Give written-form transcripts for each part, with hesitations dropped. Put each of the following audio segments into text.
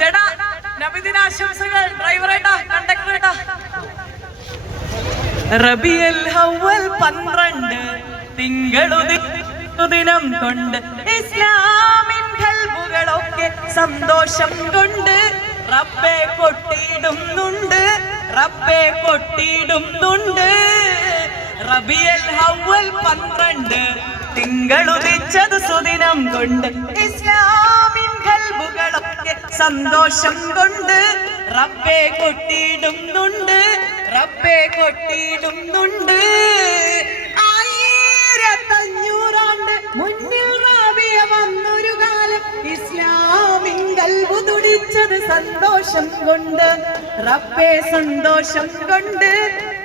ചേട്ടാ നബിദിനാശംസകൾ ഡ്രൈവറേട്ടാ കണ്ടക്ടറേട്ടാ. റബിയൽ അവ്വൽ 12 തിങ്കളുദിനം കൊണ്ട് ഇസ്ലാമിൻ കൽബുകളൊക്കെ സന്തോഷം കൊണ്ട് റബ്ബെ കൊട്ടിയിടുന്നുണ്ട്, റബ്ബെ കൊട്ടിയിടുന്നുണ്ട്. റബിയൽ അവ്വൽ 12 തിങ്കളുദിച്ചത് സുദിനം കൊണ്ട് ഇസ്ലാമിൻ കൽബുകളൊക്കെ സന്തോഷം കൊണ്ട് റബ്ബെ കൊട്ടിയിടുന്നുണ്ട്, റബ്ബെ കൊട്ടിയിടുന്നുണ്ട്. 1500 മുന്നിൽ റാബിയ വന്നൊരു കാലം ഇസ്ലാമിൻ കൽബു തുടിച്ചത് സന്തോഷം കൊണ്ട് റബ്ബെ സന്തോഷം കൊണ്ട്,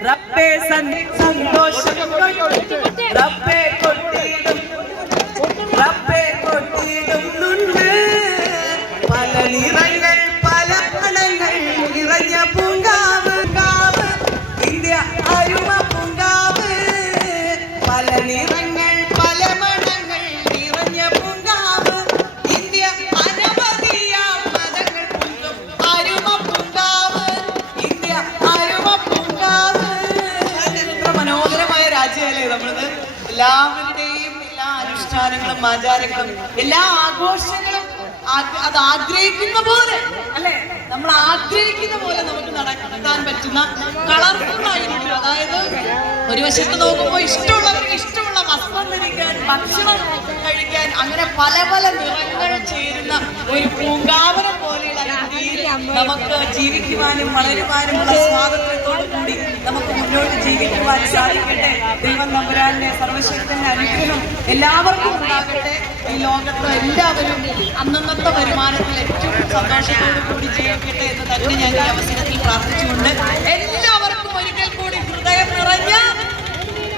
റബ്ബെ സന്തോഷം കൊണ്ട് റബ്ബെ കൊട്ടിയിടും, റബ്ബെ കൊട്ടിയിടുന്നുണ്ട്. പല നിറങ്ങൾ പല മണങ്ങൾ നിറഞ്ഞ പൂങ്കാവ് കാവ് ഇന്ത്യ അരുമ പൂങ്കാവ്. പല നിറങ്ങൾ പല മണങ്ങൾ നിറഞ്ഞ പൂങ്കാവ് ഇന്ത്യ അനവധിയ മതങ്ങൾ പൂങ്കും അരുമ പൂങ്കാവ് ഇന്ത്യ അരുമ പൂങ്കാവ്. എത്ര മനോഹരമായ രാജ്യമല്ലേ നമ്മളത്. എല്ലാവരുടെയും എല്ലാ അനുഷ്ഠാനങ്ങളും ആചാരങ്ങളും എല്ലാ ആഘോഷങ്ങളും അത് ആഗ്രഹിക്കുന്ന പോലെ അല്ലെ, നമ്മൾ ആഗ്രഹിക്കുന്ന പോലെ നമുക്ക് നടത്താൻ പറ്റുന്ന കളർഫുൾ ആയിരിക്കും. അതായത് ഒരു വശത്ത് നോക്കുമ്പോൾ ഇഷ്ടമുള്ളവർക്ക് ഇഷ്ടമുള്ള വസ്ത്രം ധരിക്കാൻ, ഭക്ഷണം കഴിക്കാൻ, അങ്ങനെ പല പല നിറങ്ങൾ ചേരുന്ന ഒരു പൂങ്കാവനം പോലെയുള്ള രീതിയിൽ നമുക്ക് ജീവിക്കുവാനും വളരുവാനുമുള്ള സ്വാതന്ത്ര്യത്തോടു കൂടി നമുക്ക് മുന്നോട്ട് ജീവിക്കുവാൻ സാധിക്കട്ടെ. ദൈവം തമ്പുരാന്റെ സർവശക്തന്റെ അനുഗ്രഹം എല്ലാവർക്കും ഉണ്ടാകട്ടെ. ഈ ലോകത്ത് എല്ലാവരും അന്നന്നത്തെ വരുമാനത്തിൽ ഏറ്റവും സന്തോഷത്തോടു കൂടി ജീവിക്കട്ടെ എന്ന് തന്നെ ഞാൻ ഈ അവസരത്തിൽ പ്രാർത്ഥിച്ചുകൊണ്ട് എല്ലാവർക്കും ഒരിക്കൽ കൂടി ഹൃദയം നിറഞ്ഞ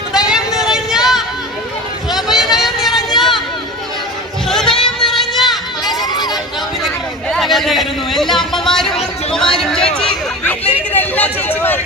ഹൃദയം നിറഞ്ഞ ഹൃദയം നിറഞ്ഞ ഹൃദയം നിറഞ്ഞ എല്ലാ അമ്മമാരും ചേച്ചി വീട്ടിലിരിക്കുന്ന എല്ലാ ചേച്ചിമാരും